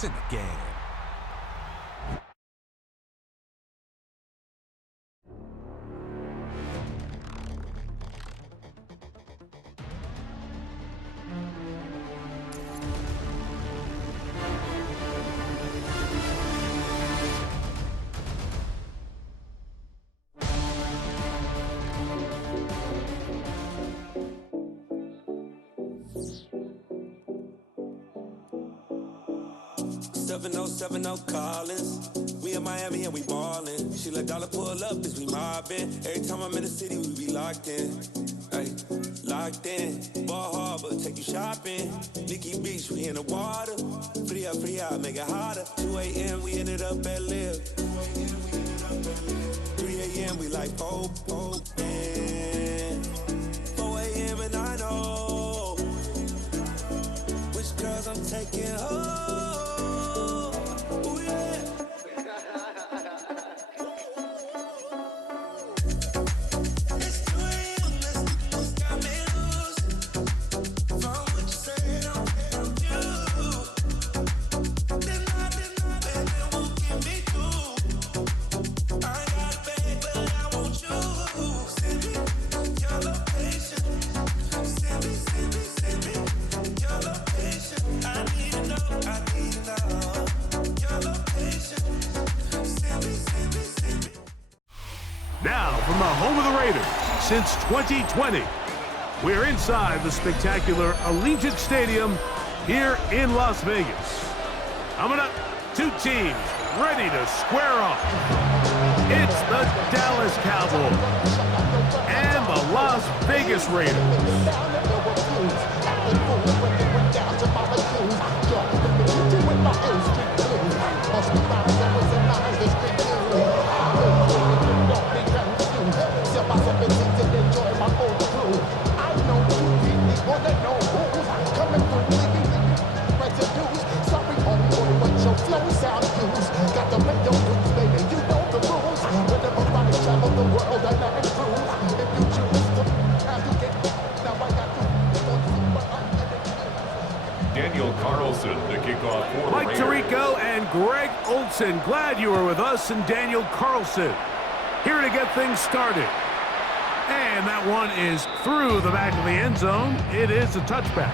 points in the game. Collins. We in Miami and we ballin'. She let dollar pull up as we mobbin'. Every time I'm in the city, we be locked in. Ay, locked in. Ball Harbor, take you shopping. Nikki Beach, we in the water. Free up, make it hotter. 2 a.m. we ended up at Live. 3 a.m. we like Pope. 4 a.m. and I know which girls I'm taking home. Now, from the home of the Raiders since 2020, we're inside the spectacular Allegiant Stadium here in Las Vegas. Coming up, two teams ready to square off. It's the Dallas Cowboys and the Las Vegas Raiders. Carlson to kick off for Mike Tirico and Greg Olson, glad you were with us, and Daniel Carlson here to get things started. And that one is through the back of the end zone. It is a touchback.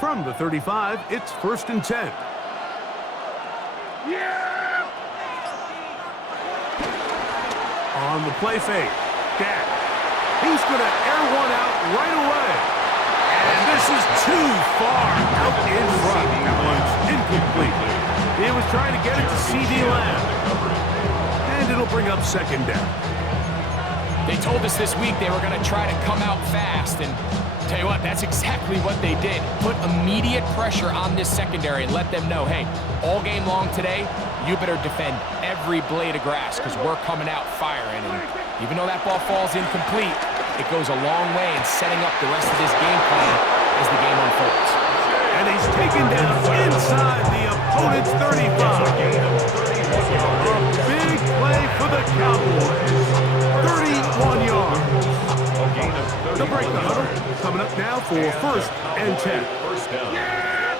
From the 35, it's 1st and 10. Yeah! On the play fake, Dak. He's going to air one out right away. And this is too far out in front. That one's incomplete. He was trying to get it to C.D. Lamb. And it'll bring up 2nd down. They told us this week they were going to try to come out fast, and tell you what, that's exactly what they did. Put immediate pressure on this secondary and let them know, hey, all game long today, you better defend every blade of grass because we're coming out firing. And even though that ball falls incomplete, it goes a long way in setting up the rest of this game plan as the game unfolds. And he's taken down inside the opponent's 35. A big play for the Cowboys. 31 yards. They'll break the huddle. Coming up now for 1st and 10. First down. Yeah!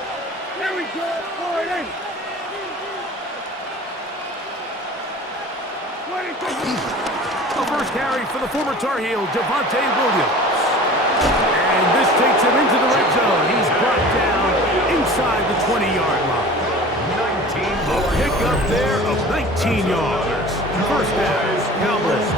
Here we go, Gordon! A first carry for the former Tar Heel, Devontae Williams. And this takes him into the red zone. He's brought down inside the 20-yard line. A pickup there of 19 yards. First down, Cowboys.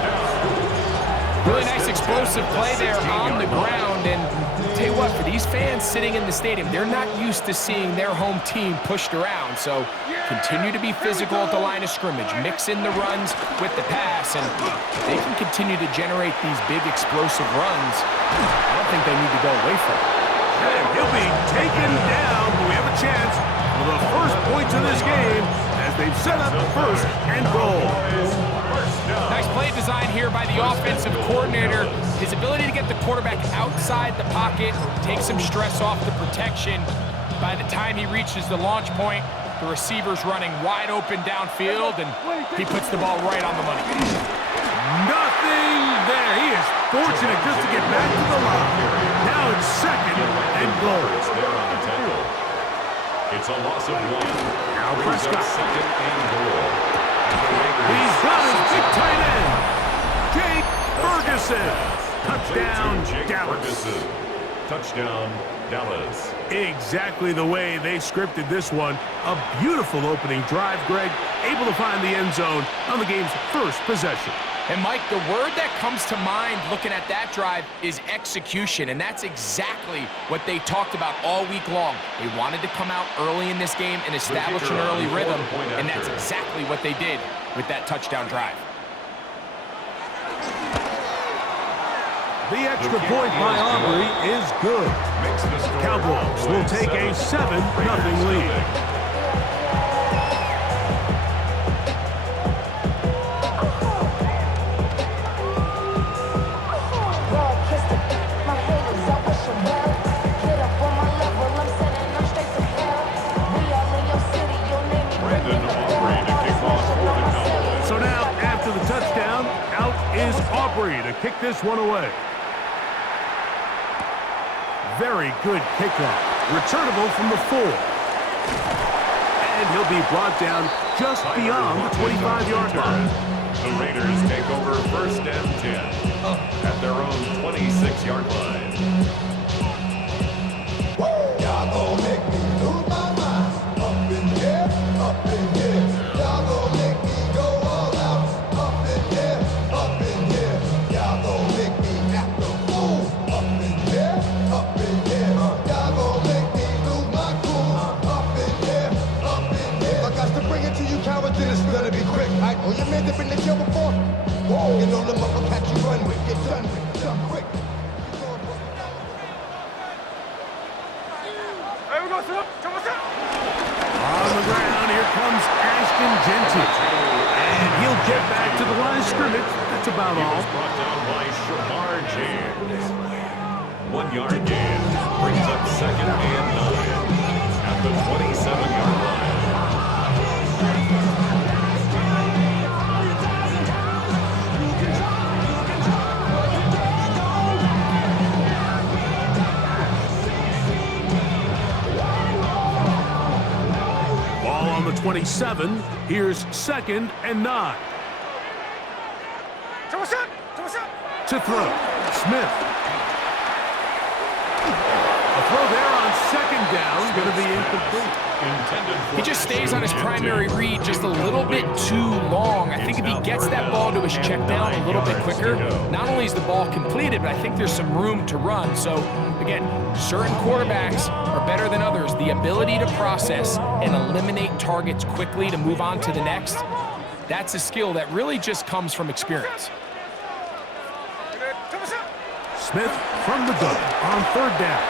Really nice explosive play there on the ground. And I'll tell you what, for these fans sitting in the stadium, they're not used to seeing their home team pushed around. So continue to be physical at the line of scrimmage. Mix in the runs with the pass. And if they can continue to generate these big explosive runs, I don't think they need to go away from it. And he'll be taken down, but we have a chance for the first points of this game as they've set up first and goal. Nice play design here by the offensive coordinator. His ability to get the quarterback outside the pocket, take some stress off the protection. By the time he reaches the launch point, the receiver's running wide open downfield, and he puts the ball right on the money. Nothing there. He is fortunate just to get back to the line. Now it's second and goal. It's a loss of 1. Now Prescott. Second and goal. He's got his big tight end, Jake Ferguson. Touchdown, Dallas. Touchdown, Dallas. Exactly the way they scripted this one. A beautiful opening drive, Greg. Able to find the end zone on the game's first possession. And Mike, the word that comes to mind looking at that drive is execution, and that's exactly what they talked about all week long. They wanted to come out early in this game and establish an early rhythm, and that's exactly what they did with that touchdown drive. The extra point by Aubrey is good. Cowboys will take a 7-0 lead. So now, after the touchdown, out is Aubrey to kick this one away. Very good kickoff. Returnable from the 4. And he'll be brought down just beyond the 25-yard line. The Raiders take over first and 10 at their own 26-yard line. Y'all gon' make me lose my mind. Up in here, up in here. Y'all gon' make me go all out. Up in here, up in here. Y'all gon' make me act a fool. Up in here, up in here. Y'all gon' make me lose my cool. Up in here, up in here. I got to bring it to you, cowards, and it's gonna be quick. I know your man been in jail before. Whoa, you know the motherfucker catch you run with. Get done with. Done quick. On the ground, here comes Ashton Genty. And he'll get back to the line of scrimmage. That's about He all. was brought down by Shamar James. 1 yard gain brings up second and 9 at the 27-yard line. Ball on the 27. Here's second and 9. To throw. Smith. A throw there on second down. Going to be incomplete. He just stays on his primary read just a little bit too long. I think if he gets that ball to his check down a little bit quicker, not only is the ball completed, but I think there's some room to run. So, again, certain quarterbacks are better than others. The ability to process and eliminate targets quickly to move on to the next, that's a skill that really just comes from experience. Smith from the gun on third down.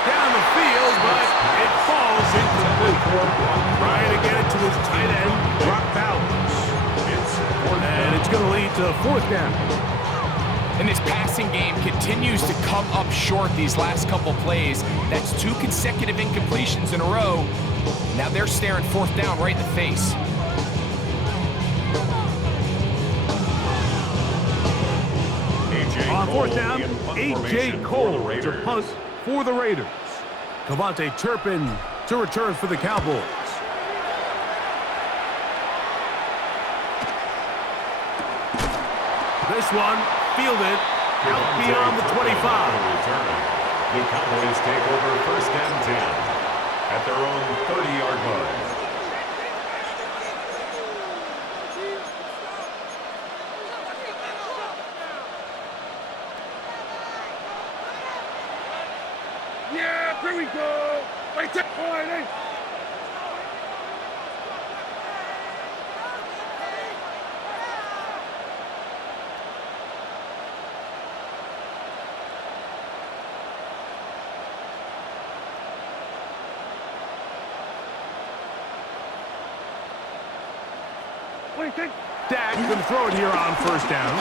Down the field, but it falls incomplete. Trying to get it to his tight end, Brock Bowers. And it's going to lead to fourth down. And this passing game continues to come up short these last couple plays. That's 2 consecutive incompletions in a row. Now they're staring fourth down right in the face. On fourth down, A.J. Cole to punt for the Raiders. Cavante Turpin to return for the Cowboys. This one fielded out beyond the 25. The Cowboys take over first and 10 at their own 30-yard line. Here we go. Wait, point. Dak can throw it here on first down.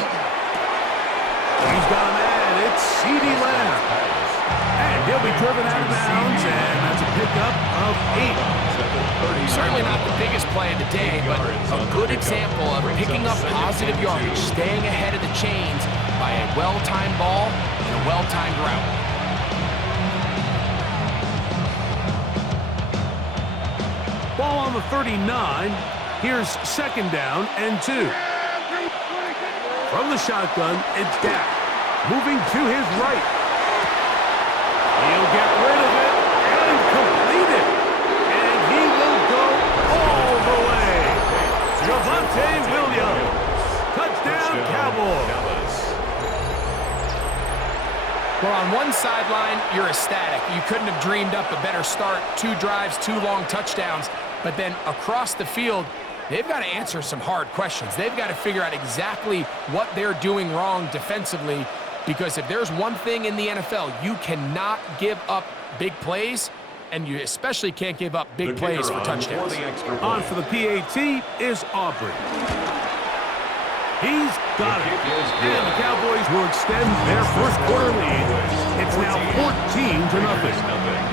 He's got a man. It's CeeDee Lamb. And he'll be driven out of bounds, and that's a pickup of 8. Certainly not the biggest play of the day, but a good example of picking up positive yardage, staying ahead of the chains by a well-timed ball and a well-timed route. Ball on the 39. Here's second down and 2. From the shotgun, it's Dak. Moving to his right. He'll get rid of it and complete it. And he will go all the way. Javonte Williams. Touchdown, Cowboys. Well, on one sideline, you're ecstatic. You couldn't have dreamed up a better start. 2 drives, 2 long touchdowns. But then across the field, they've got to answer some hard questions. They've got to figure out exactly what they're doing wrong defensively, because if there's one thing in the NFL, you cannot give up big plays, and you especially can't give up big plays for touchdowns. On for the PAT is Aubrey. He's got it. And the Cowboys will extend their first quarter lead. It's now 14-0.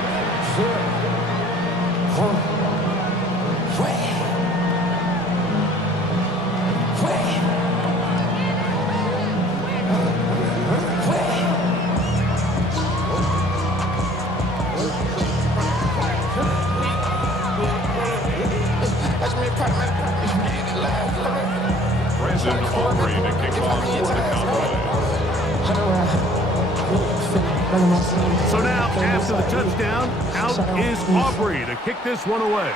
Aubrey to kick off for the Cowboys. So now, after the touchdown, out is Aubrey to kick this one away.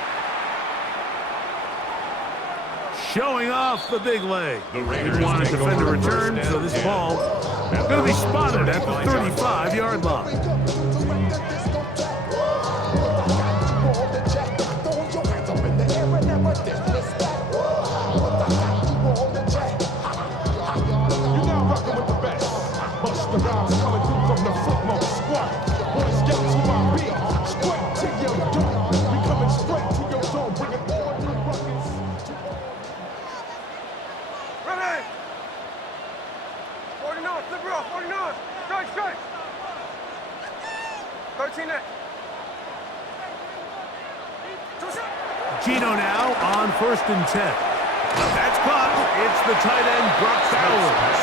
Showing off the big leg. The Raiders He wanted to defend a return, first so down this and ball 10. is going to be spotted at the 35-yard line. Gino now on 1st and 10. That's caught. It's the tight end, Brock Bowers.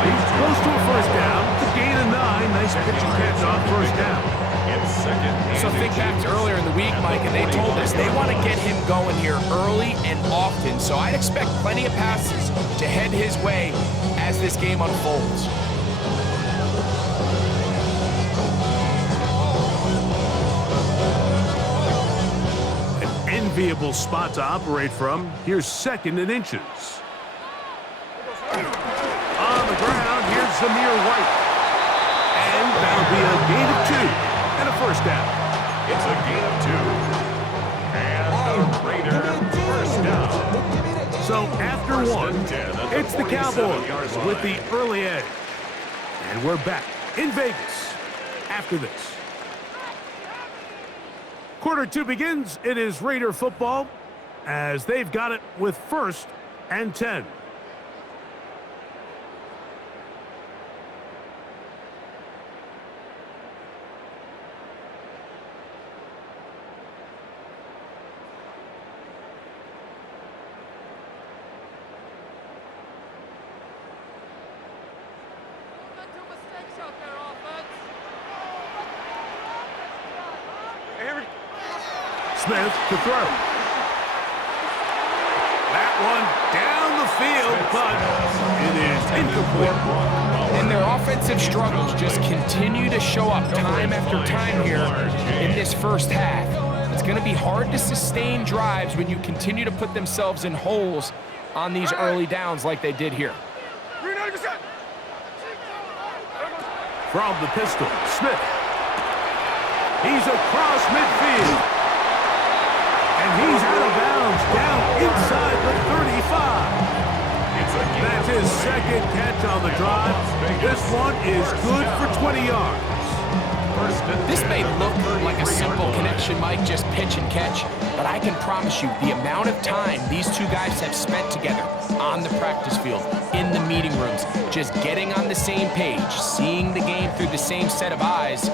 He's close to a first down. It's a gain of 9. Nice pitch and catch on first down. So think back to earlier in the week, Mike, and they told us they want to get him going here early and often. So I'd expect plenty of passes to head his way as this game unfolds. Enviable spot to operate from. Here's 2nd and inches. On the ground, here's Zamir White. And that'll be a gain of 2 and a first down. It's a gain of 2. And the Raiders first down. So after 1, it's the Cowboys with the early edge. And we're back in Vegas after this. Quarter 2 begins. It is Raider football as they've got it with 1st and 10. Smith to throw. That one down the field, but it is incomplete. And their offensive struggles just continue to show up time after time here in this first half. It's going to be hard to sustain drives when you continue to put themselves in holes on these early downs like they did here. From the pistol, Smith. He's across midfield. And he's out of bounds, down inside the 35. That's his second catch on the drive. This one is good for 20 yards. This may look like a simple connection, Mike, just pitch and catch, but I can promise you the amount of time these two guys have spent together on the practice field, in the meeting rooms, just getting on the same page, seeing the game through the same set of eyes,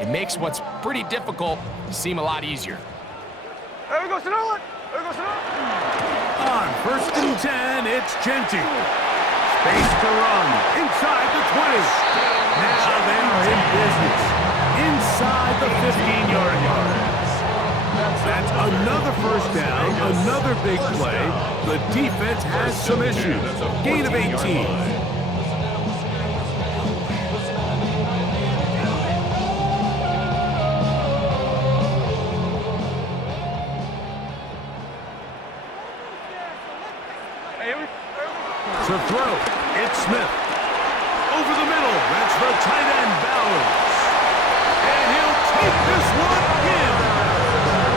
it makes what's pretty difficult seem a lot easier. There we go, Sonoma. There we go, Sonoma. On 1st and 10, it's Genty. Space to run inside the 20. Now they are in business inside the 15-yard line. That's another first down, another big play. The defense has some issues. Gain of 18. To throw, it's Smith. Over the middle, that's the tight end, Bowers. And he'll take this one in.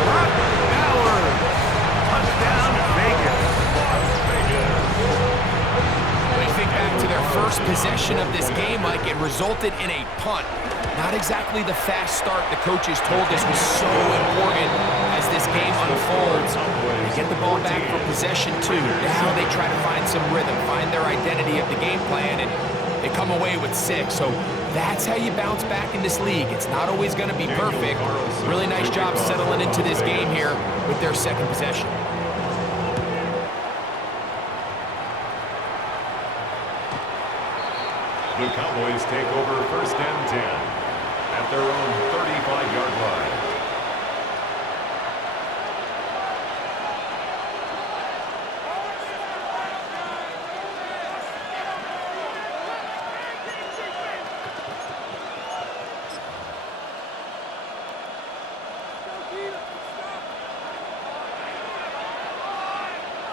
Brock Bowers. Touchdown, Vegas. When you think back to their first possession of this game, Mike, it resulted in a punt. Not exactly the fast start the coaches told us was so important as this game unfolds. They get the ball back for possession, too. Now they try to find some rhythm, find their identity of the game plan, and they come away with 6. So that's how you bounce back in this league. It's not always going to be perfect. Really nice job settling into this game here with their second possession. The Cowboys take over 1st and 10 at their own 35-yard line.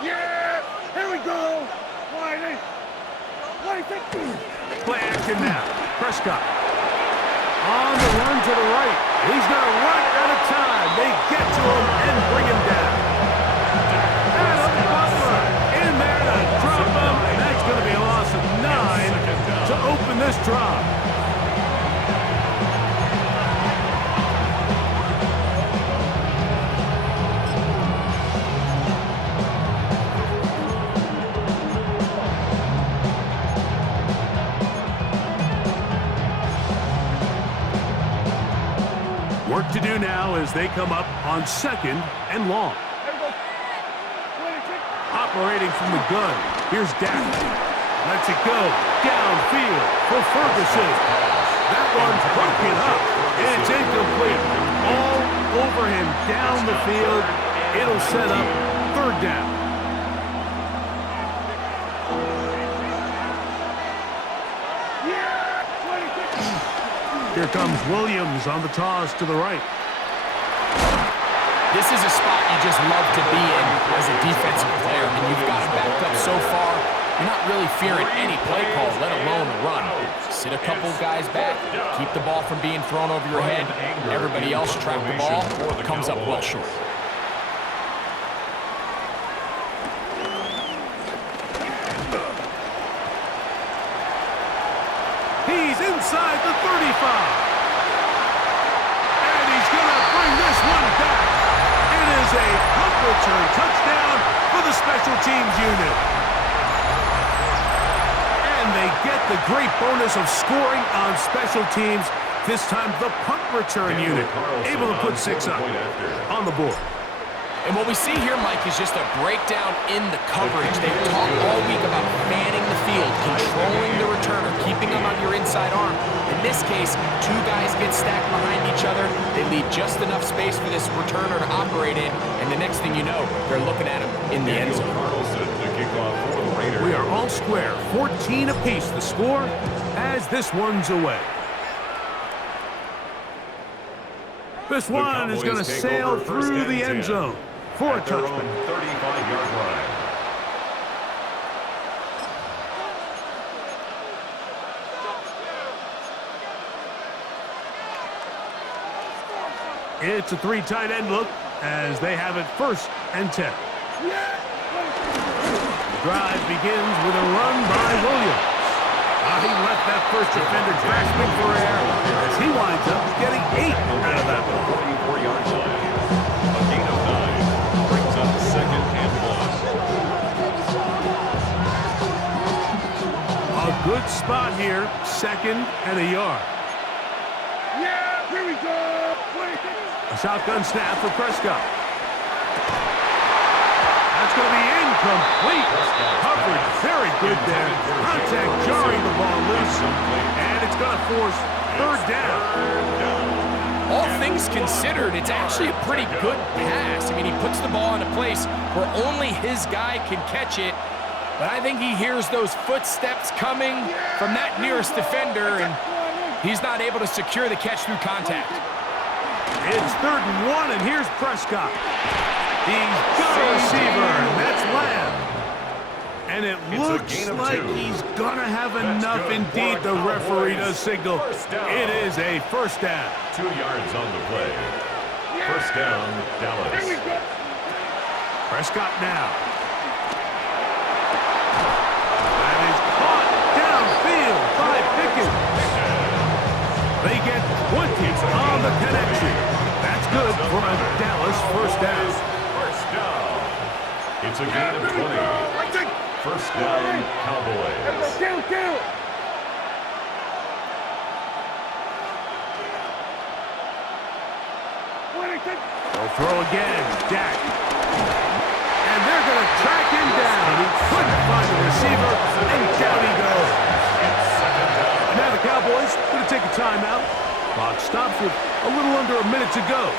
Yeah! Here we go! Play action now. Prescott. On the run to the right. He's going to run out of time. They get to him and bring him down. Adam Butler in there to drop him. And that's going to be a loss of 9 to open this drive. Work to do now as they come up on 2nd and long. Operating from the gun, here's Dak. Lets it go downfield for Ferguson. That one's broken up. It's incomplete. All over him down the field. It'll set up 3rd down. Here comes Williams on the toss to the right. This is a spot you just love to be in as a defensive player. I mean, you've got it backed up so far, you're not really fearing any play call, let alone a run. Sit a couple guys back, keep the ball from being thrown over your head. Everybody else trap the ball, comes up well short. He's inside the 35. And he's going to bring this one back. It is a punt return touchdown for the special teams unit. And they get the great bonus of scoring on special teams. This time the punt return unit able to put 6 up on the board. And what we see here, Mike, is just a breakdown in the coverage. They've talked all week about manning the field, controlling the returner, keeping them on your inside arm. In this case, 2 guys get stacked behind each other. They leave just enough space for this returner to operate in, and the next thing you know, they're looking at him in the end zone. We are all square, 14 apiece the score as this one's away. This one is going to sail through the end zone for a touchdown. 35-yard line. It's a 3 tight end look as they have it 1st and 10. The drive begins with a run by Williams. He left that first defender grasping for air as he winds up getting 8 out of that one. 44-yard line. A gain of 9 brings up 2nd and 1. A good spot here, 2nd and a yard. Yeah, here we go. A shotgun snap for Prescott. That's going to be incomplete. Coverage very good there. Contact jarring the ball loose. And it's going to force 3rd down. All things considered, it's actually a pretty good pass. I mean, he puts the ball in a place where only his guy can catch it. But I think he hears those footsteps coming from that nearest defender, and he's not able to secure the catch through contact. It's 3rd and 1, and here's Prescott. He's got a receiver, and that's Lamb. And it looks like he's going to have enough indeed. The referee does signal. It is a 1st down. 2 yards on the play. 1st down, Dallas. Prescott now. That is caught downfield by Pickens. They get 20 on the connection. That's good for a Dallas 1st down. 1st down. It's a gain of 20. 1st down, Cowboys. Kill. They'll throw again, Dak. And they're going to track him down. He couldn't find the receiver, and down he goes. And now the Cowboys going to take a timeout. Clock stops with a little under a minute to go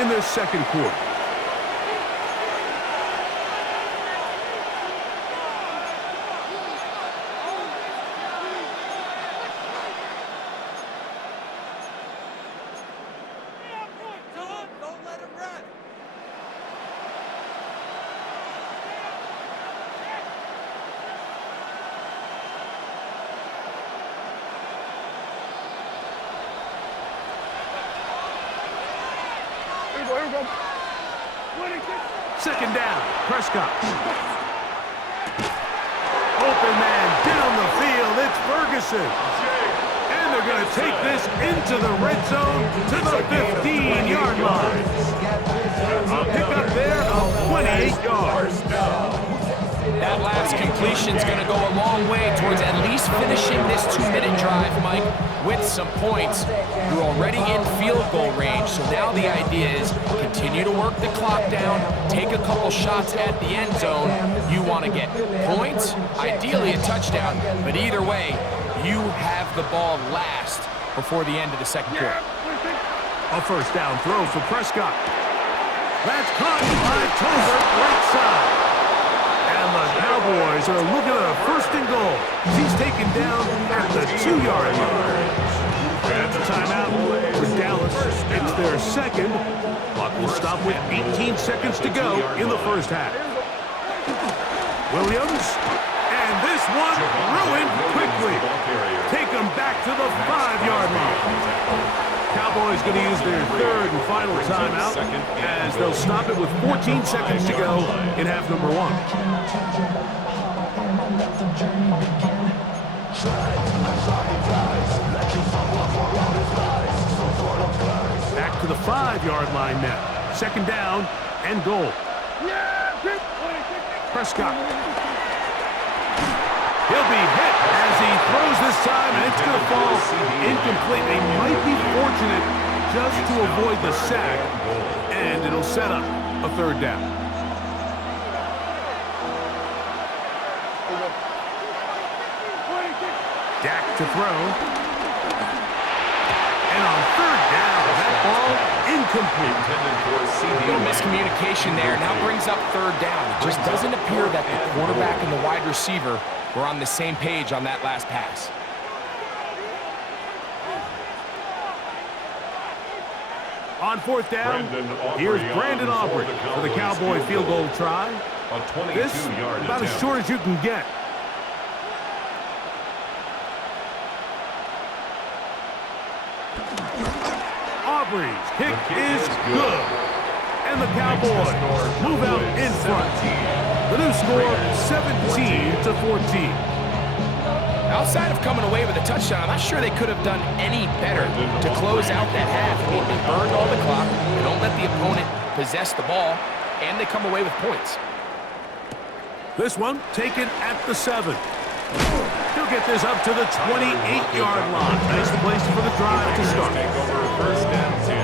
in their 2nd quarter. Here we go. 2nd down, Prescott. Open man down the field, it's Ferguson. And they're going to take this into the red zone to the 15-yard line. A pickup there of 28 yards. That last completion is going to go a long way towards at least finishing this 2-minute drive, Mike, with some points. You're already in field goal range, so now the idea is continue to work the clock down, take a couple shots at the end zone. You want to get points, ideally a touchdown, but either way, you have the ball last before the end of the 2nd quarter. A 1st down throw for Prescott. That's caught by Tolbert right side. And the Cowboys are looking at a 1st and goal. He's taken down at the 2-yard line. That's a timeout for Dallas. It's their 2nd. Clock will stop with 18 seconds to go in the 1st half. Williams, and this one ruined quickly. Take them back to the 5-yard line. Cowboys going to use their 3rd and final timeout as they'll stop it with 14 seconds to go in half number 1. Back to the 5-yard line now. 2nd down and goal. Prescott. He'll be hit as he throws this time, and it's going to fall incomplete. They might be fortunate just to avoid the sack, and it'll set up a 3rd down. Dak to throw. And on 3rd down, that ball incomplete. A little miscommunication there. Now brings up 3rd down. It just doesn't appear that the quarterback and the wide receiver were on the same page on that last pass. On 4th down, here's Brandon Aubrey for the Cowboy field goal try. This about as short as you can get. Jeffries' kick is good. And the Cowboys move out in front. The new score, 17-14. Outside of coming away with a touchdown, I'm not sure they could have done any better to close out that half. I mean, they burned all the clock, they don't let the opponent possess the ball, and they come away with points. This one taken at the 7. He'll get this up to the 28-yard line. Nice place for the drive to start. Take over first and 10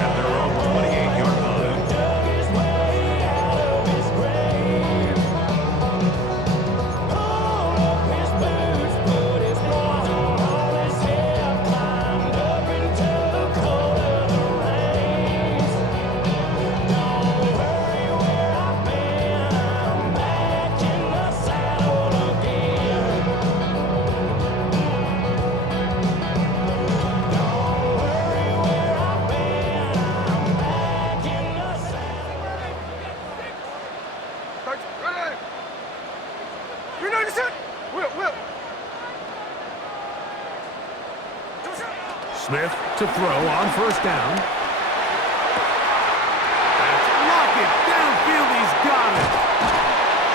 at their own 28-yard line. Smith to throw on first down. Lock it downfield. He's got it.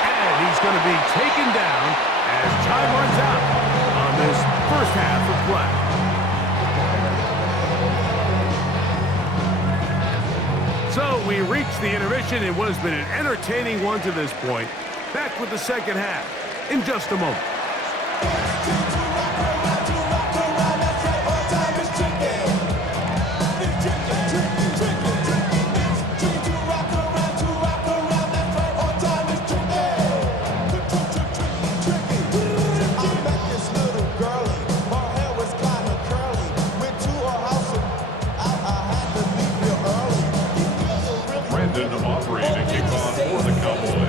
And he's going to be taken down as time runs out on this first half of play. So we reached the intermission in what has been an entertaining one to this point. Back with the second half in just a moment. Operating kickoff for the Cowboys.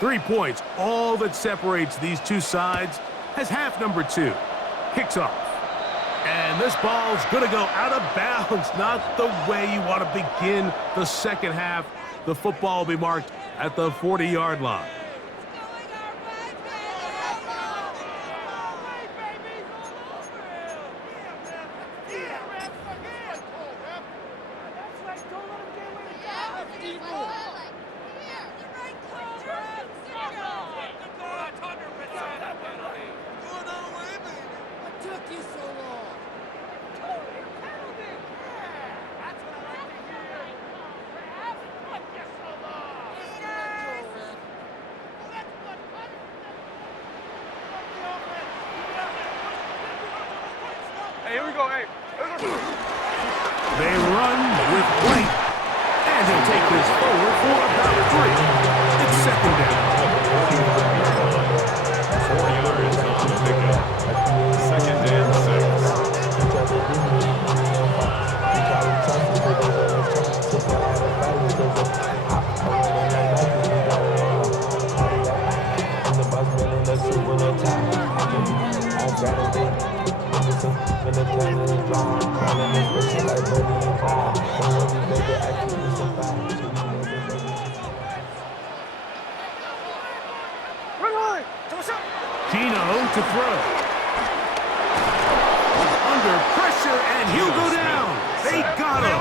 Three points, all that separates these two sides, as half number 2 kicks off. And this ball's going to go out of bounds. Not the way you want to begin the second half. The football will be marked at the 40-yard line. Here we go, hey. They run with White, and he'll take this forward for about 3. It's second down. 4 yards on the pickup. Second and Gino to throw. Under pressure, and he'll go down. They got him.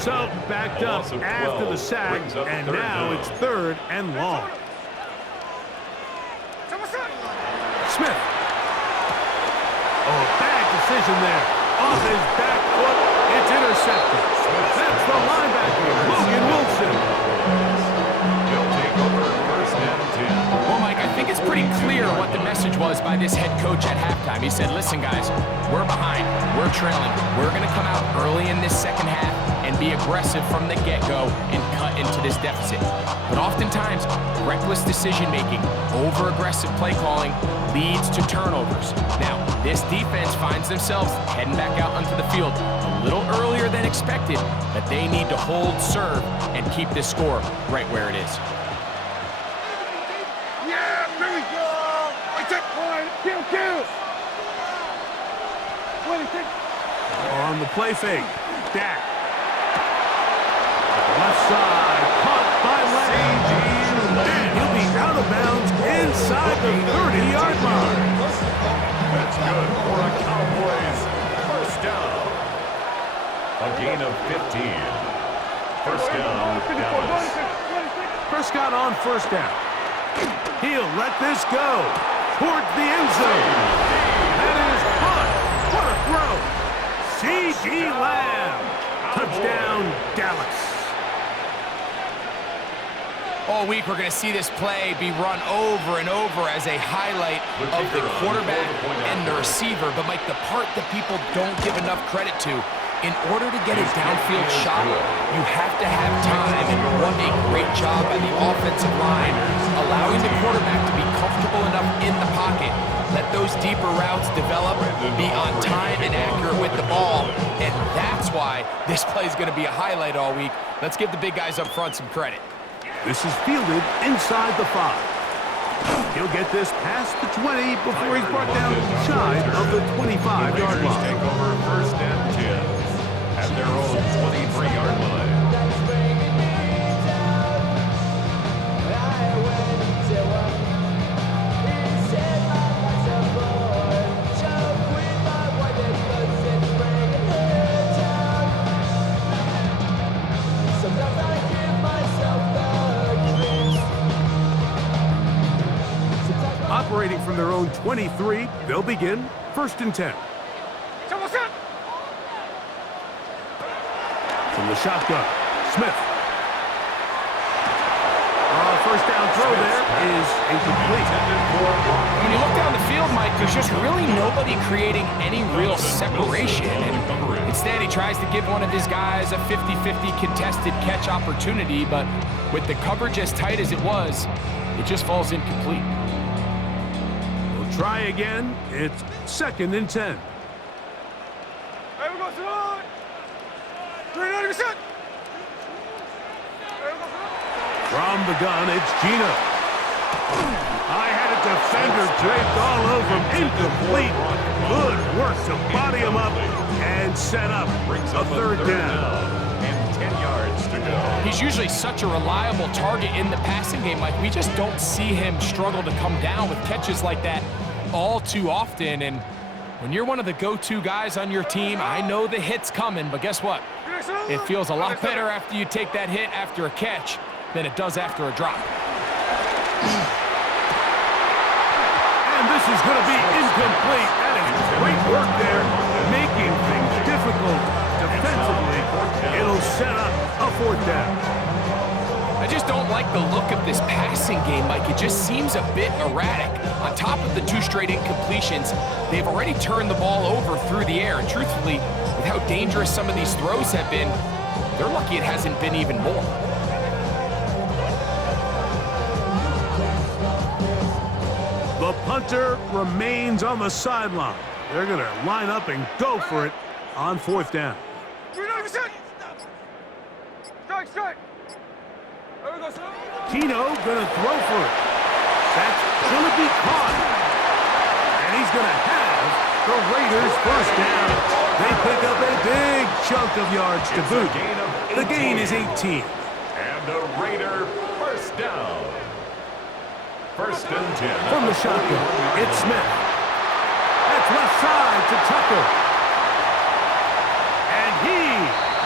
So backed up after the sack, and now it's 3rd and long. Smith. Oh, bad decision there. Off his back foot, it's intercepted. That's the linebacker, Logan Wilson. He'll take over first and 10. Well, Mike, I think it's pretty clear what the message was by this head coach at halftime. He said, listen, guys, we're behind. We're trailing. We're going to come out early in this second half and be aggressive from the get-go and cut into this deficit. But oftentimes, reckless decision-making, over-aggressive play calling leads to turnovers. Now, this defense finds themselves heading back out onto the field a little earlier than expected, but they need to hold serve and keep this score right where it is. On the play fake. Dak. Left side. Caught by Lamb. And he'll be out of bounds inside the 30-yard line. That's good for a Cowboys first down. A gain of 15. First down, Dallas. Prescott on first down. He'll let this go towards the end zone. That is caught. What a throw. C.D. Lamb. Touchdown, Dallas. All week, we're going to see this play be run over and over as a highlight of the quarterback and the receiver. But, Mike, the part that people don't give enough credit to, in order to get a downfield shot, you have to have time. And what a great job by the offensive line, allowing the quarterback to be comfortable enough in the pocket. Let those deeper routes develop, be on time and accurate with the ball. And that's why this play is going to be a highlight all week. Let's give the big guys up front some credit. This is fielded inside the 5. He'll get this past the 20 before he's brought down shy of the 25-yard line. Take over first and 10 at their own 23-yard line. Operating from their own 23, they'll begin first and 10. From the shotgun, Smith. First down throw there is incomplete. When you look down the field, Mike, there's just really nobody creating any real separation. And instead, he tries to give one of his guys a 50-50 contested catch opportunity, but with the coverage as tight as it was, it just falls incomplete. We'll try again. It's second and 10. From the gun, it's Gino. I had a defender draped all over him. Incomplete. Good work to body him up and set up a third down. And 10 yards to go. He's usually such a reliable target in the passing game, Mike. We just don't see him struggle to come down with catches like that all too often. And when you're one of the go-to guys on your team, I know the hit's coming, but guess what? It feels a lot better after you take that hit after a catch than it does after a drop. And this is going to be incomplete. That is great work there, making things difficult defensively. It'll set up a fourth down. I just don't like the look of this passing game, Mike. It just seems a bit erratic. On top of the 2 straight incompletions, they've already turned the ball over through the air. And truthfully, with how dangerous some of these throws have been, they're lucky it hasn't been even more. The punter remains on the sideline. They're going to line up and go for it on fourth down. Tino going to throw for it. That's going to be caught. And he's going to have the Raiders first down. They pick up a big chunk of yards to boot. The gain is 18. And a Raider first down. First and 10. From the shotgun, it's Smith. That's left side to Tucker. And he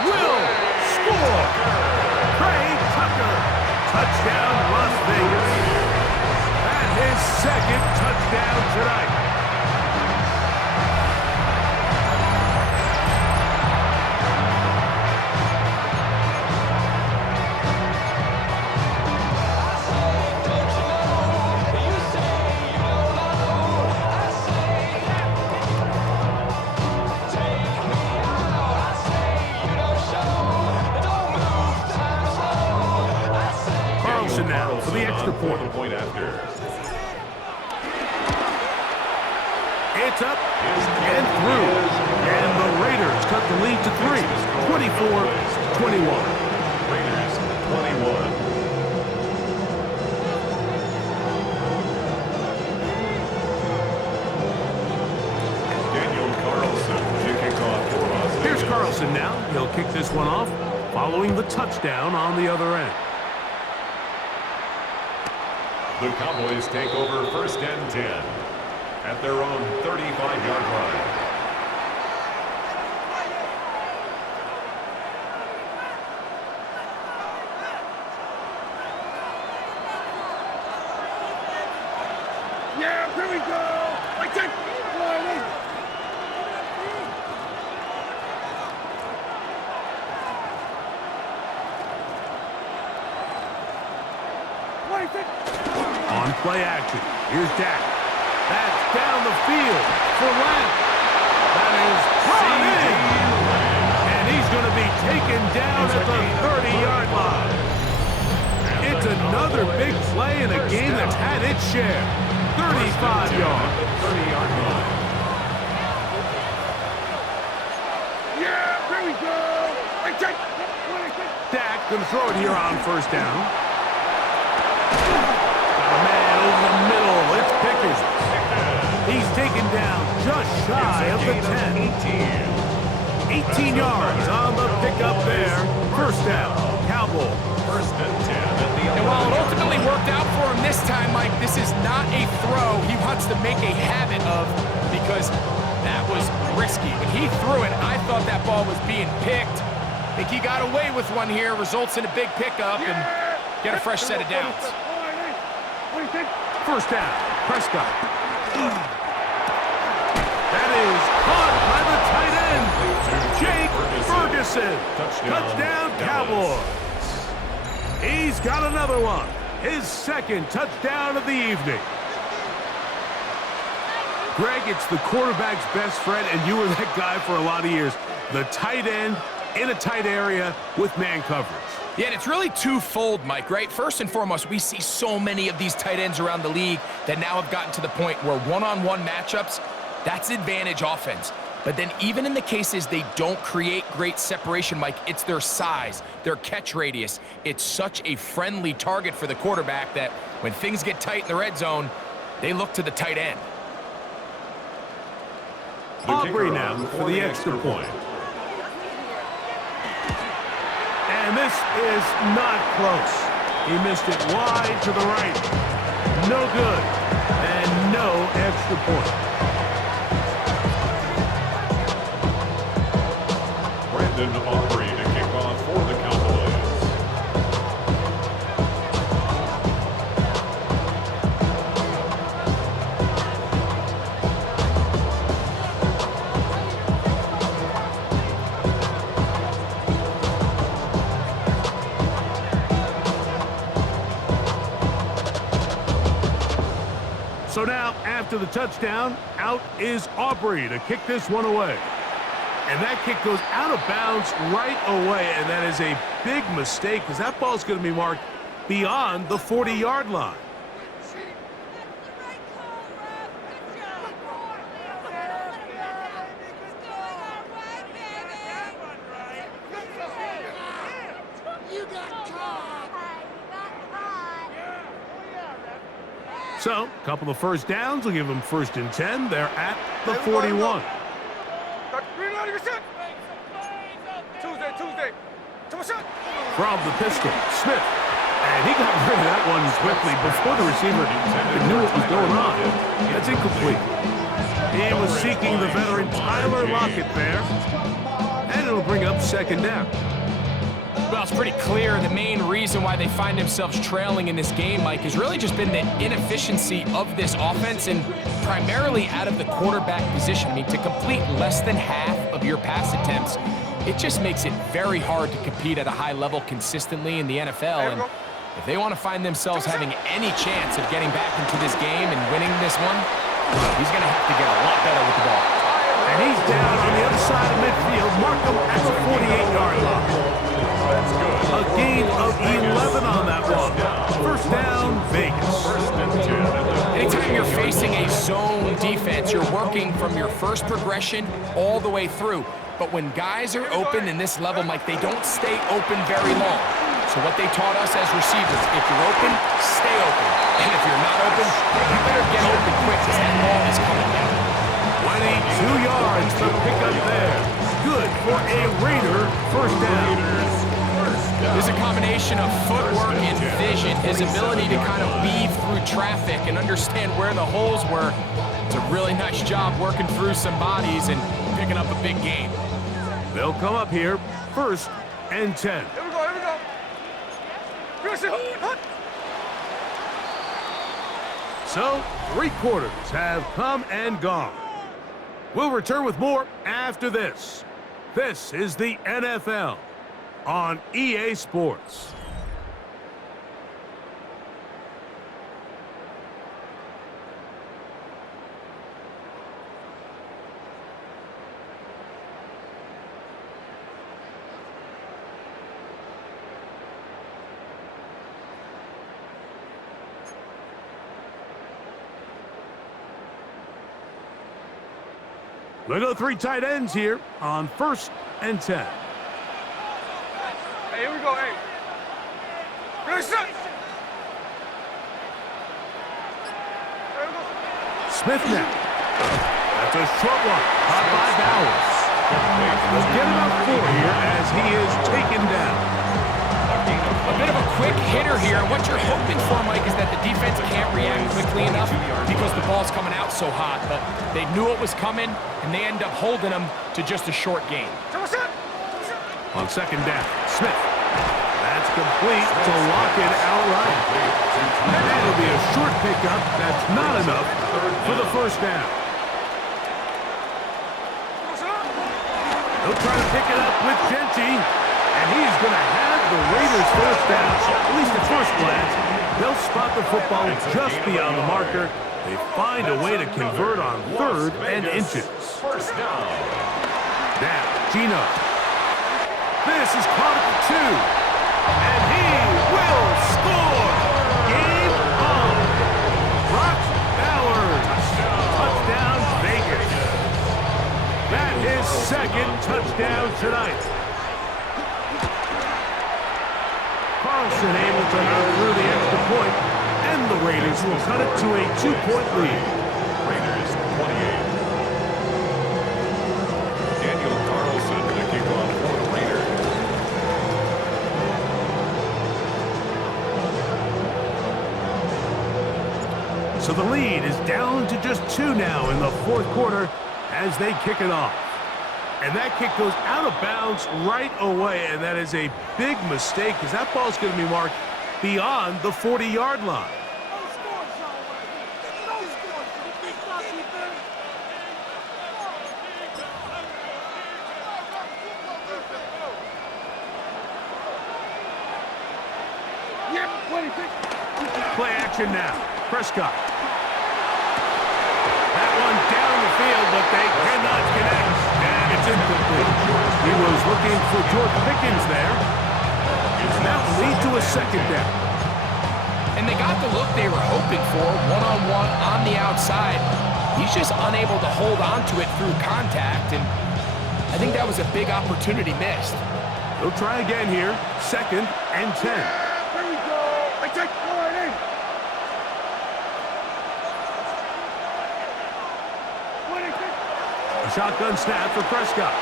will score. Craig Tucker. Touchdown, Las Vegas. And his second touchdown tonight. Now for the extra point. After. It's up and through. And the Raiders cut the lead to 3, 24-21. Raiders 21. Daniel Carlson Here's Carlson now. He'll kick this one off, following the touchdown on the other end. The Cowboys take over 1st and 10 at their own 35-yard line. Yeah, here we go. I take. On play action, here's Dak. That's down the field for Lamb. That is brought in. And he's going to be taken down at the 30-yard line. It's another big play in a game that's had its share. 35 yards. 30-yard line. Yeah, here we go. I take. Dak going to throw it here on 1st down. Man, over the middle, it's Pickens. He's taken down just shy of the 10. 18 yards on the pickup there. 1st down, Cowboys. 1st and 10 at the 11. And while it ultimately worked out for him this time, Mike, this is not a throw he wants to make a habit of because that was risky. When he threw it, I thought that ball was being picked. I think he got away with one here, results in a big pickup and get a fresh set of downs. 1st down, Prescott. That is caught by the tight end, Jake Ferguson. Touchdown, Cowboys. He's got another one. His 2nd touchdown of the evening. Greg, it's the quarterback's best friend, and you were that guy for a lot of years. The tight end in a tight area with man coverage. Yeah, and it's really twofold, Mike, right? First and foremost, we see so many of these tight ends around the league that now have gotten to the point where one-on-one matchups, that's advantage offense. But then even in the cases they don't create great separation, Mike, it's their size, their catch radius. It's such a friendly target for the quarterback that when things get tight in the red zone, they look to the tight end. Aubrey now for the extra point. And this is not close. He missed it wide to the right. No good. And no extra point. Brandon Aubrey to kick off for the Cowboys. So now, after the touchdown, out is Aubrey to kick this one away. And that kick goes out of bounds right away, and that is a big mistake because that ball's going to be marked beyond the 40-yard line. So, a couple of 1st downs will give them 1st and 10. They're at the 41. From the pistol, Smith. And he got rid of that one quickly before the receiver knew what was going on. That's incomplete. He was seeking the veteran Tyler Lockett there. And it'll bring up 2nd down. Well, it's pretty clear the main reason why they find themselves trailing in this game, Mike, has really just been the inefficiency of this offense and primarily out of the quarterback position. I mean, to complete less than half of your pass attempts, it just makes it very hard to compete at a high level consistently in the NFL. And if they want to find themselves having any chance of getting back into this game and winning this one, he's going to have to get a lot better with the ball. And he's down on the other side of midfield. Mark him at the 48-yard line. A gain of 11 on that one. 1st down, Vegas. Anytime you're facing a zone defense, you're working from your first progression all the way through. But when guys are open in this level, Mike, they don't stay open very long. So what they taught us as receivers, if you're open, stay open. And if you're not open, you better get open quick because that ball is coming down. 22 yards to pick up there. good for a Raider first down. There's a combination of footwork and vision. His ability to kind of weave through traffic and understand where the holes were. It's a really nice job working through some bodies and picking up a big gain. They'll come up here, 1st and 10. Here we go, here we go. So, 3 quarters have come and gone. We'll return with more after this. This is the NFL on EA Sports. We'll go 3 tight ends here on 1st and 10. Hey, here we go, hey. Good shot. Smith now. That's a short one. Caught by Bowers. They'll get about 4 here as he is taken down. A bit of a quick hitter here. What you're hoping for, Mike, is that the defense can't react quickly enough because the ball's coming out so hot. But they knew it was coming, and they end up holding them to just a short gain. On 2nd down, Smith. That's complete to lock it outright. That'll be a short pickup. That's not enough for the 1st down. They'll try to pick it up with Genty, and he's going to have the Raiders' 1st down. At least at first glance, they'll spot the football just beyond the marker. They find a way to convert on 3rd and inches. 1st down. Now, Gino. This is caught at the 2. And he will score! Game on! Brock Bowers. Touchdown, Vegas. That his 2nd touchdown tonight. Carlson able to knock through the extra point, and the Raiders will cut it to a 2-point lead. Raiders 28. Daniel Carlson to kick off for the Raiders. So the lead is down to just 2 now in the 4th quarter as they kick it off. And that kick goes out of bounds right away, and that is a big mistake because that ball's going to be marked beyond the 40-yard line. Play action now. Prescott. That one down the field, but they cannot connect. And it's incomplete. He was looking for George Pickens there. And that will lead to a 2nd down. And they got the look they were hoping for, one-on-one on the outside. He's just unable to hold on to it through contact, and I think that was a big opportunity missed. They'll try again here. 2nd and 10. Here we go. I take one in. A shotgun snap for Prescott.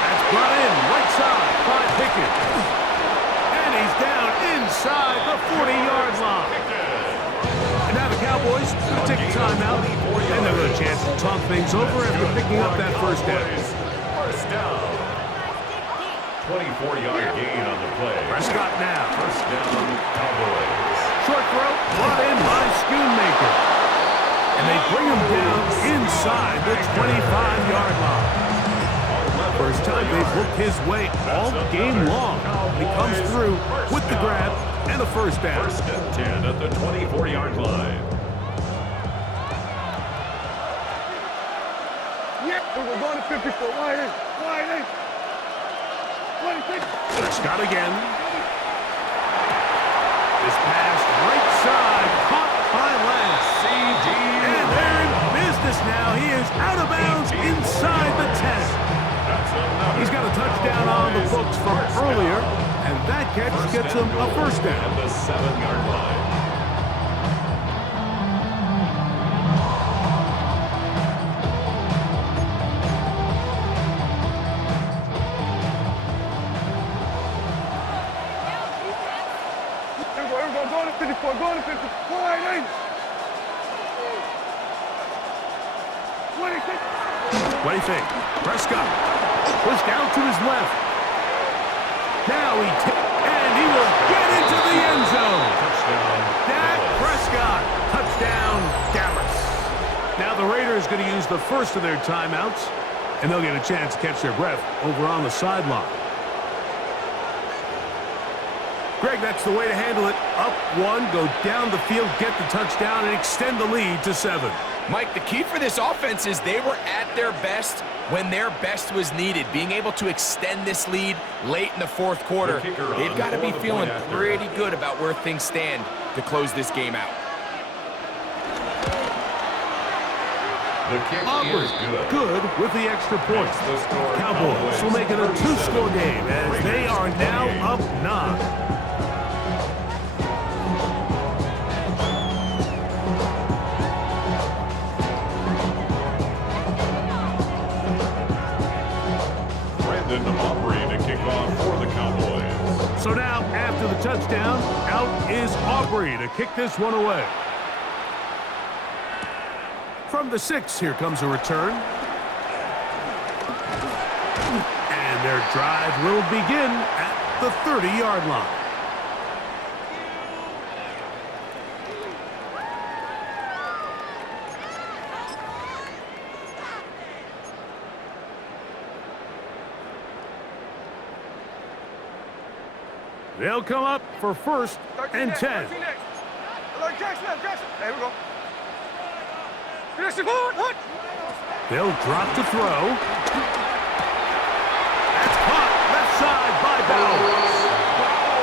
That's brought in right side by Pickens. And he's down inside the 40-yard line. And now the Cowboys going to take a timeout, and they'll get a chance to talk things over after picking up that 1st down. 1st down. 24-yard gain on the play. Prescott now. 1st down, Cowboys. Short throw brought in by Schoonmaker. And they bring him down inside the 25-yard line. First time they've looked his way all game long. He comes through with the grab and a 1st down. 1st and 10 at the 24-yard line. Yep, we're going to 54. Wide in. Prescott again. This pass right side caught by Lance. And they're in business now. He is out of bounds inside the 10. He's got a touchdown on the books from earlier, and that catch gets him a 1st down. At the 7-yard line. 54, going to 50. Wide in. 26. What do you think? Prescott pushed out to his left. Now and he will get into the end zone. Dak Prescott, touchdown, Dallas. Now the Raiders going to use the first of their timeouts, and they'll get a chance to catch their breath over on the sideline. Greg, that's the way to handle it. Up one, go down the field, get the touchdown, and extend the lead to 7. Mike, the key for this offense is they were at their best when their best was needed. Being able to extend this lead late in the fourth quarter, they've got to be feeling pretty good about where things stand to close this game out. The kick Aubrey, is good. good with the extra point. The score, Cowboys will make it a 2-score game as they are now up 9. Aubrey to kick off for the Cowboys. So now, after the touchdown, out is Aubrey to kick this one away. From the 6, here comes a return. And their drive will begin at the 30-yard line. They'll come up for first and 10. Jackson. There we go. Finish the forward. What? They'll drop to throw. That's caught left side by Bowers.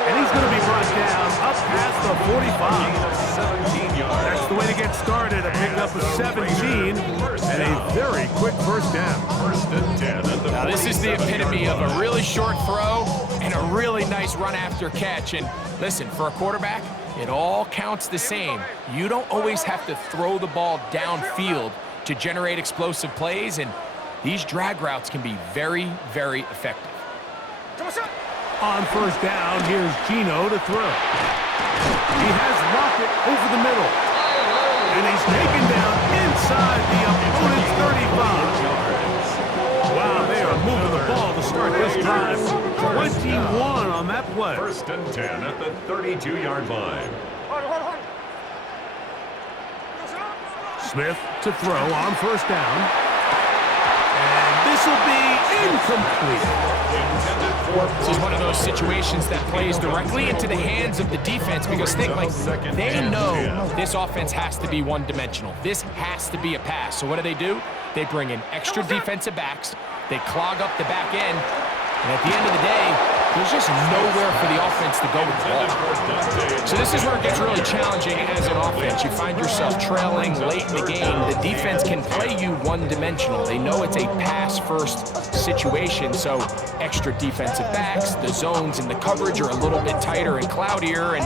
And he's going to be brought down up past the 45. 17 yards. That's the way to get started. A pickup of 17 and a very quick first down. First and 10 at the Now, this is the 47 epitome of yard a really short throw and a really nice run after catch. And listen, for a quarterback, it all counts the same. You don't always have to throw the ball downfield to generate explosive plays, and these drag routes can be very, very effective. On first down, here's Gino to throw. He has Lockett over the middle. And he's taken down inside the opponent's 35. Wow, they are moving the ball to start this drive. 21 on that play. First and 10 at the 32-yard line. Smith to throw on first down. And this will be incomplete. This is one of those situations that plays directly into the hands of the defense because think, like, they know this offense has to be one-dimensional. This has to be a pass. So what do? They bring in extra defensive backs. They clog up the back end. And at the end of the day, there's just nowhere for the offense to go with the ball. So this is where it gets really challenging as an offense. You find yourself trailing late in the game. The defense can play you one-dimensional. They know it's a pass-first situation, so extra defensive backs, the zones and the coverage are a little bit tighter and cloudier, and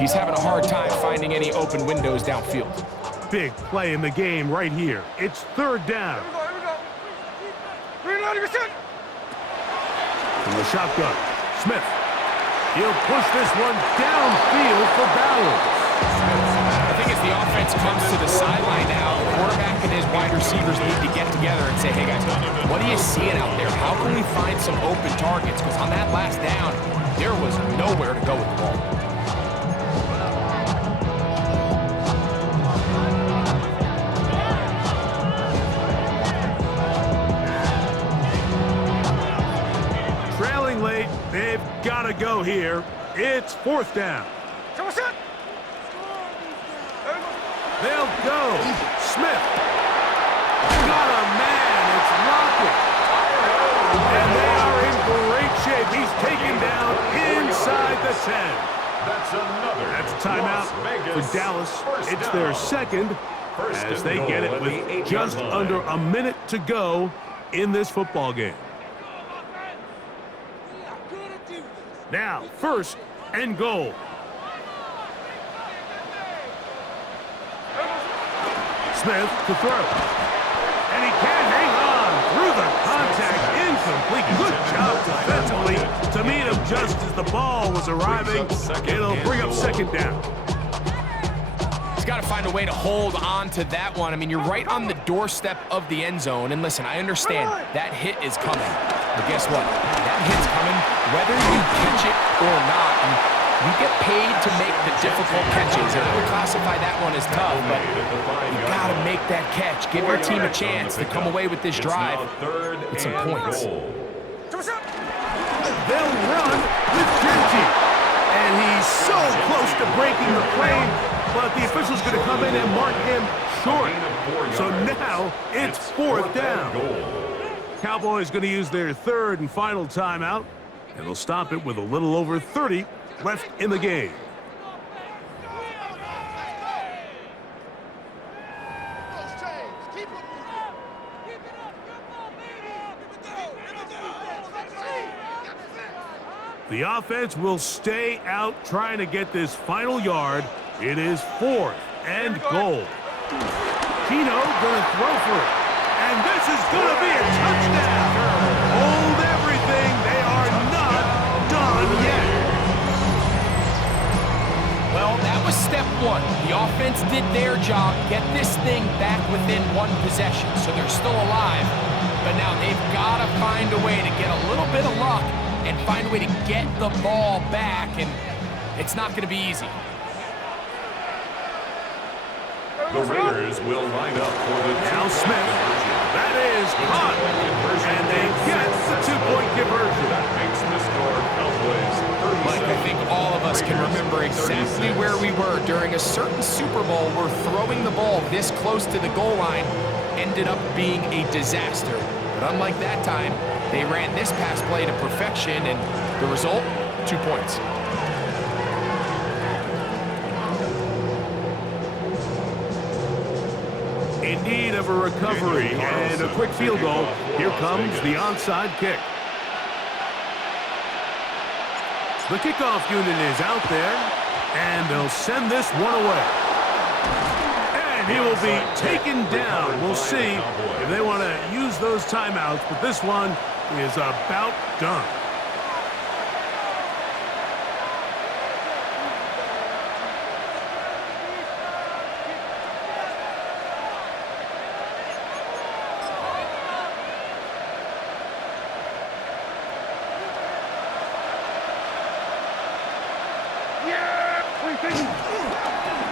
he's having a hard time finding any open windows downfield. Big play in the game right here. It's third down. Here we go. 390%. From the shotgun, Smith. He'll push this one downfield for Bowers. I think as the offense comes to the sideline now, the quarterback and his wide receivers need to get together and say, hey guys, what are you seeing out there? How can we find some open targets? Because on that last down, there was nowhere to go with the ball. Trailing late, they've got to go here. It's fourth down. They'll go. Smith. Got a man. It's Lockett. And they are in great shape. He's taken down inside the 10. That's a timeout for Dallas. It's their second as they get it with just under a minute to go in this football game. Now, first and goal. Smith to throw. And he can't hang on through the contact. Incomplete. Good job defensively to meet him just as the ball was arriving. It'll bring up second down. got to find a way to hold on to that one. I mean, you're right on the doorstep of the end zone. And listen, I understand that hit is coming. But guess what? That hit's coming whether you catch it or not. And you get paid to make the difficult catches. And we'll classify that one as tough, but you got to make that catch. Give your team a chance to come away with this drive with some points. They'll run with Genty. And he's so close to breaking the play, but the official's going to come in and mark him short. So now it's 4th down. Cowboys going to use their 3rd and final timeout, and they'll stop it with a little over 30 left in the game. The offense will stay out trying to get this final yard. It is 4th and goal. Keno gonna throw for it. And this is gonna be a touchdown. Hold everything. They are not done yet. Well, that was step 1. The offense did their job, get this thing back within 1 possession, so they're still alive. But now they've got to find a way to get a little bit of luck and find a way to get the ball back, and it's not going to be easy. The Raiders will line up for the Now Smith, that is caught, and they get the 2-point conversion. That makes the score Cowboys 37. Mike, I think all of us can remember exactly where we were during a certain Super Bowl where throwing the ball this close to the goal line ended up being a disaster. But unlike that time, they ran this pass play to perfection, and the result, 2 points. In need of a recovery and a quick field goal. Here comes the onside kick. The kickoff unit is out there, and they'll send this one away. And he will be taken down. We'll see if they want to use those timeouts, but this one is about done.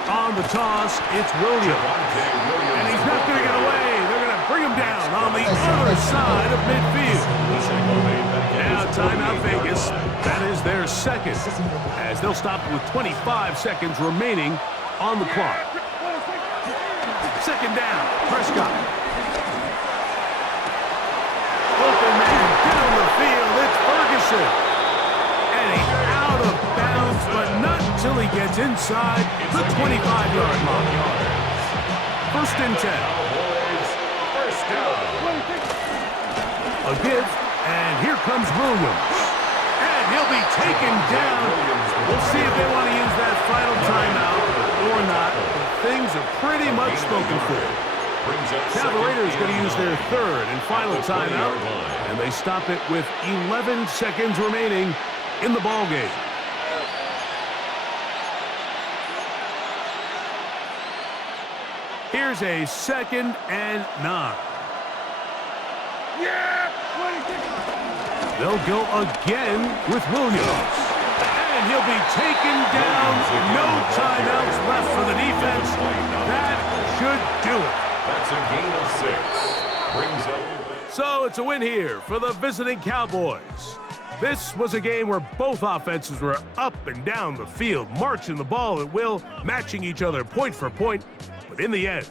On the toss, it's Williams. And he's not going to get away. They're going to bring him down on the other side of midfield. Now timeout Vegas. That is their 2nd, as they'll stop with 25 seconds remaining on the clock. 2nd down, Prescott. Open man down the field. It's Ferguson. And he's out of bounds, but not until he gets inside the 25-yard line. 1st and 10. First down. A give, and here comes Williams. And he'll be taken down. We'll see if they want to use that final timeout or not. Things are pretty much spoken for. Now the Raiders going to use their 3rd and final timeout, and they stop it with 11 seconds remaining in the ball game. Here's a 2nd and 9. They'll go again with Williams. And he'll be taken down. No timeouts left for the defense. That should do it. That's a gain of 6. Brings up. So it's a win here for the visiting Cowboys. This was a game where both offenses were up and down the field, marching the ball at will, matching each other point for point. But in the end,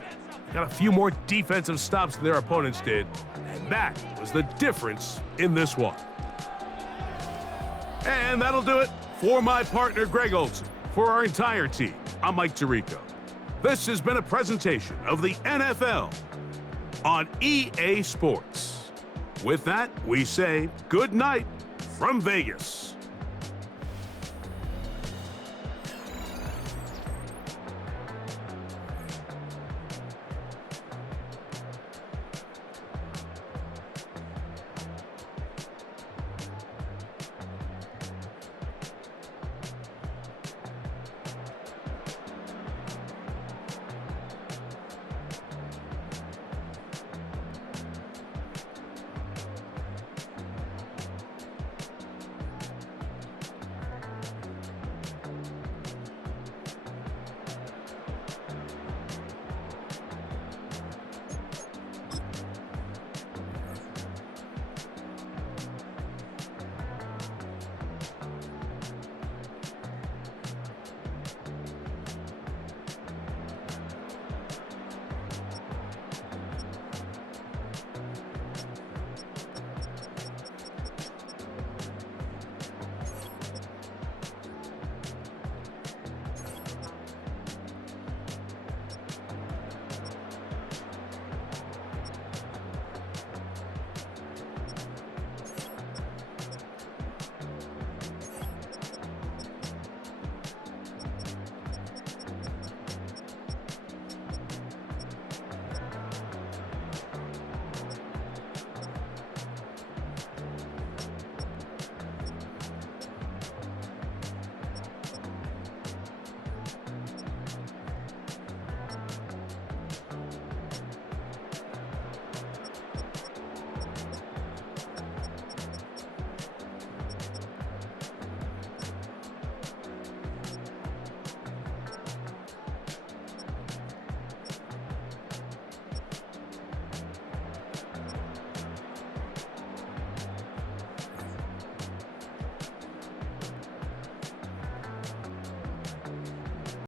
got a few more defensive stops than their opponents did, and that was the difference in this one. And that'll do it for my partner, Greg Olson. For our entire team, I'm Mike Tirico. This has been a presentation of the NFL on EA Sports. With that, we say good night from Vegas.